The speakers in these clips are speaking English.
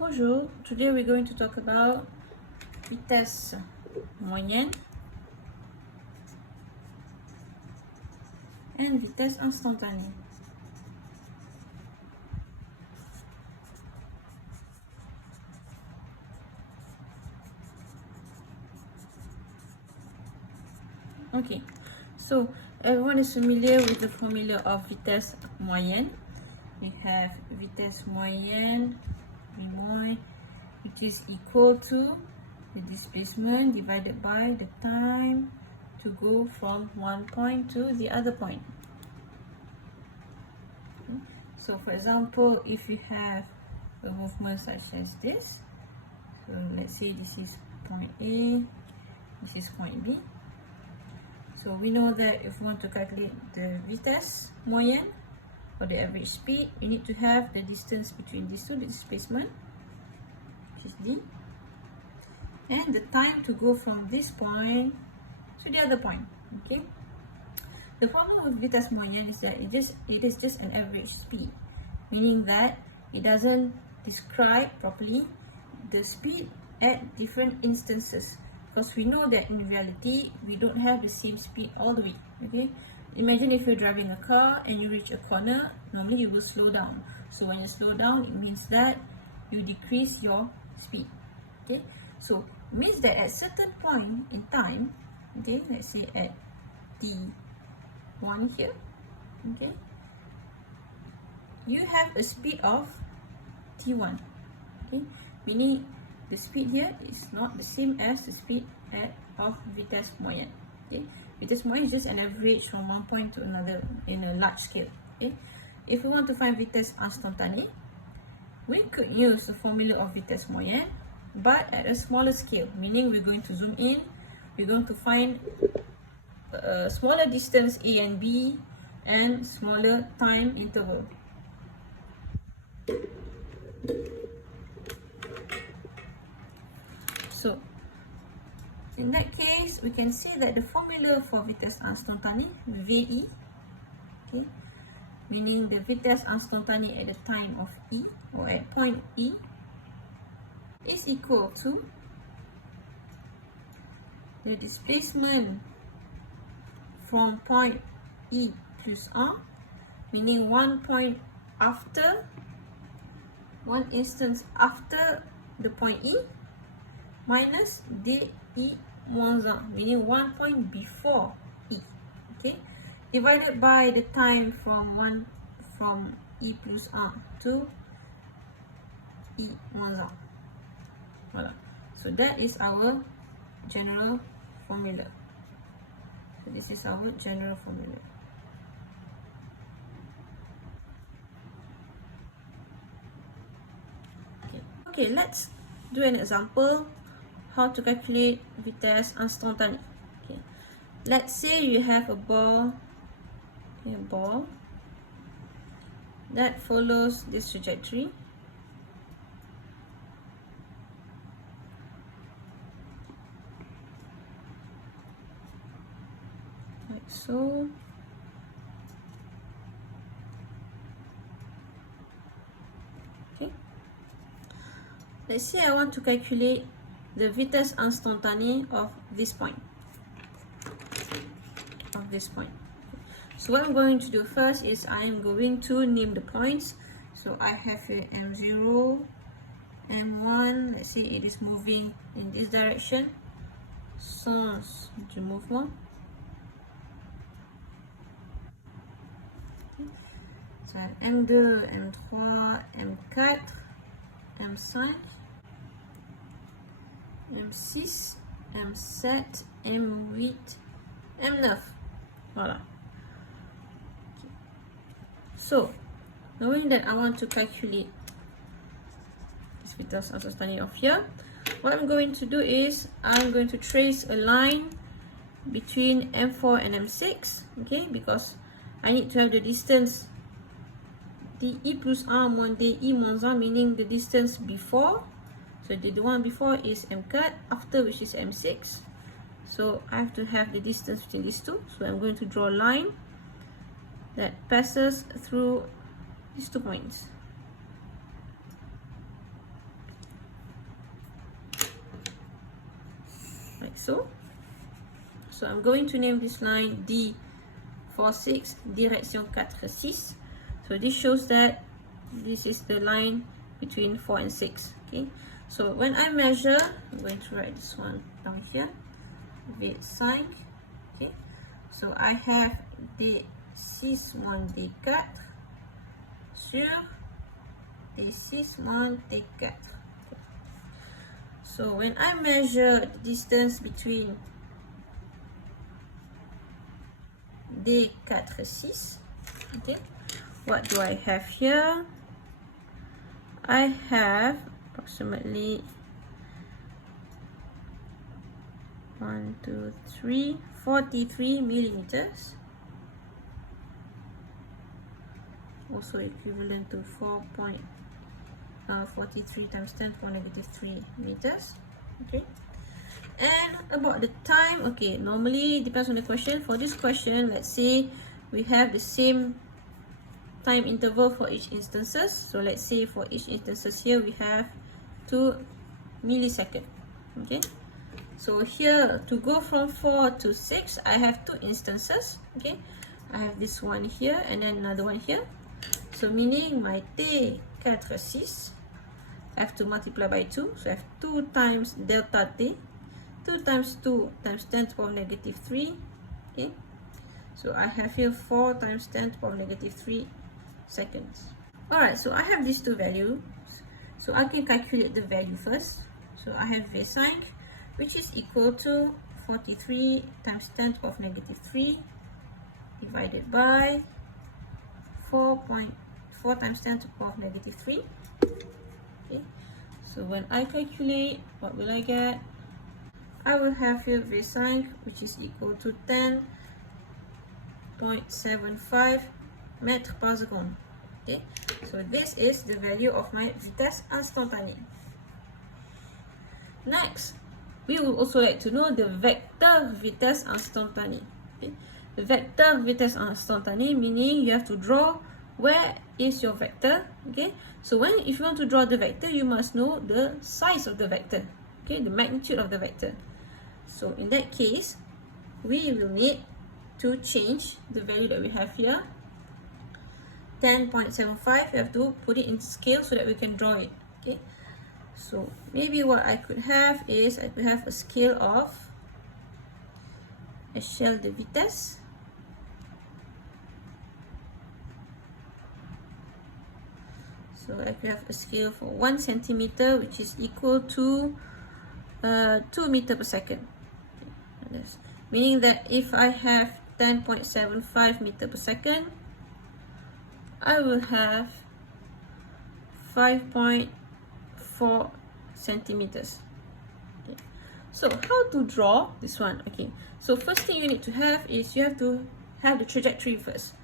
Bonjour, today we're going to talk about vitesse moyenne and vitesse instantanée. Okay, so everyone is familiar with the formula of vitesse moyenne. We have vitesse moyenne, V1, which is equal to the displacement divided by the time to go from one point to the other point. Okay. So for example, if you have a movement such as this, so let's say this is point A, this is point B. So we know that if we want to calculate the vitesse moyenne or the average speed, we need to have the distance between these two, the displacement, which is D, and the time to go from this point to the other point. Okay. The problem with vitesse moyenne is that it is just an average speed, meaning that it doesn't describe properly the speed at different instances, because we know that in reality we don't have the same speed all the way. Okay. Imagine if you're driving a car and you reach a corner, normally you will slow down. So when you slow down, it means that you decrease your speed. Okay, so it means that at certain point in time, okay, let's say at T1 here, okay, you have a speed of T1, okay, meaning the speed here is not the same as the speed of vitesse moyenne. Okay, vitesse moyenne is just an average from one point to another in a large scale. Okay, if we want to find vitesse instantanée, we could use the formula of vitesse moyenne, but at a smaller scale, meaning we're going to zoom in, we're going to find a smaller distance A and B and smaller time interval. So in that case, we can say that the formula for vitesse instantanée, VI, okay, meaning the vitesse instantanée at the time of E or at point E, is equal to the displacement from point E plus 1, meaning one instance after the point E, minus DI moins 1, meaning 1 point before E, okay, divided by the time from E plus 1 to E moins 1. Voilà. So that is our general formula. So this is our general formula. Okay, let's do an example how to calculate vitesse instantanée. Okay, let's say you have a ball, that follows this trajectory. Like so. Okay. Let's say I want to calculate the vitesse instantanée of this point. So what I'm going to do first is I am going to name the points. So I have here M0, M1, let's say it is moving in this direction, sens du mouvement. So I have M2, M3, M4, M5, M6, M7, M8, M9. Voilà. Okay. So, knowing that I want to calculate this vitesse instantanée of here, what I'm going to do is I'm going to trace a line between M4 and M6, okay, because I need to have the distance DI plus 1 moins DI moins 1, meaning the distance before. So the one before is M4, after which is M6. So I have to have the distance between these two. So I'm going to draw a line that passes through these 2 points. so. So I'm going to name this line D46 direction 46. So this shows that this is the line between 4 and 6. Okay, so when I measure, I'm going to write this one down here, V5. Okay, so I have D6 D4 sur D6 D4. So when I measure the distance between D4 6, okay, what do I have here? I have approximately 43 millimeters, also equivalent to 4.43 times 10 to the power negative 3 meters. Okay, and about the time, okay, normally depends on the question. For this question, let's say we have the same time interval for each instances. So let's say for each instances here we have 2 milliseconds. Okay, so here to go from 4 to 6, I have 2 instances. Okay, I have this one here and then another one here. So meaning my T4 6, I have to multiply by 2. So I have 2 times delta T, 2 times 2 times 10 to the power negative 3. Okay, so I have here 4 times 10 to the power negative 3 seconds. Alright, so I have these two values. So I can calculate the value first. So I have V5, which is equal to 43 times 10 to the power negative 3 divided by 4 times 10 to the power negative 3. Okay, so when I calculate, what will I get? I will have here V5, which is equal to 10.75 mètres par seconde. Okay, so this is the value of my vitesse instantanée. Next, we would also like to know the vector vitesse instantanée. Okay, the vector vitesse instantanée meaning you have to draw where is your vector. Okay, so if you want to draw the vector, you must know the size of the vector. Okay, the magnitude of the vector. So in that case, we will need to change the value that we have here, 10.75. We have to put it in scale so that we can draw it. Okay, so maybe what I could have is I could have a scale of échelle de vitesse. So I could have a scale for 1 centimeter, which is equal to 2 meters per second. Okay. Meaning that if I have 10.75 meters per second, I will have 5.4 centimeters. Okay. So how to draw this one? Okay, so first thing you need to have is you have to have the trajectory first.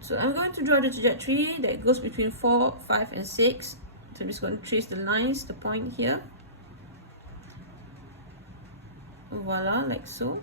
So I'm going to draw the trajectory that goes between 4, 5 and 6. So I'm just going to trace the lines, the point here. Voila, like so.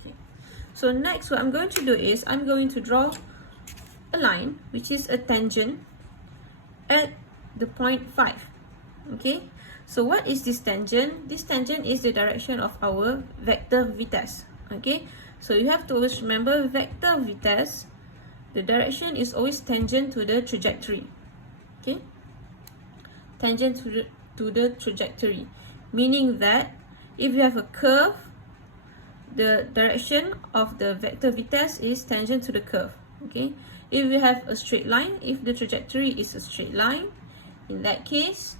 Okay. So next what I'm going to do is I'm going to draw a line which is a tangent at the point 5. Okay. So what is this tangent? This tangent is the direction of our vector vitesse. Okay. So you have to always remember vector vitesse, the direction is always tangent to the trajectory. Okay. Tangent to the trajectory, meaning that if you have a curve, the direction of the vector vitesse is tangent to the curve. Okay, if you have a straight line, if the trajectory is a straight line, in that case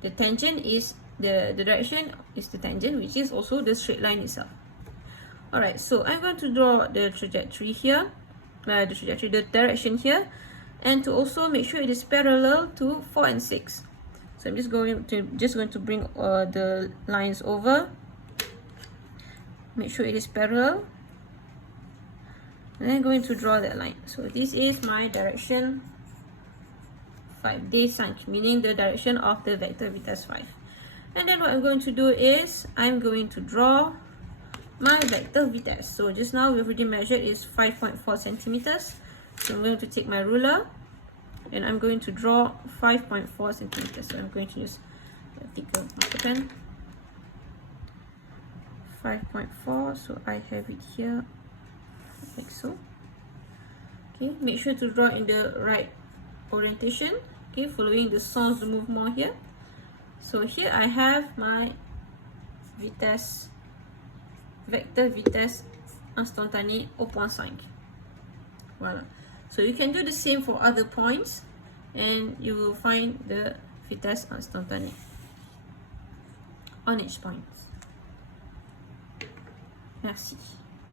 the tangent is the direction is the tangent, which is also the straight line itself. Alright, so I'm going to draw the trajectory here, the direction here, and to also make sure it is parallel to 4 and 6. So I'm just going to bring the lines over, make sure it is parallel, and then I'm going to draw that line. So this is my direction 5, D5, meaning the direction of the vector vitesse 5. And then what I'm going to do is I'm going to draw my vector vitesse. So just now we already measured is 5.4 centimeters. So I'm going to take my ruler and I'm going to draw 5.4 centimeters. So I'm going to use a thicker marker pen. 5.4, so I have it here like so. Okay, make sure to draw in the right orientation. Okay, following the sans de mouvement here. So here I have my vitesse, vector vitesse instantanée 0.5. Voilà. So you can do the same for other points and you will find the vitesse instantanée on each point. Merci.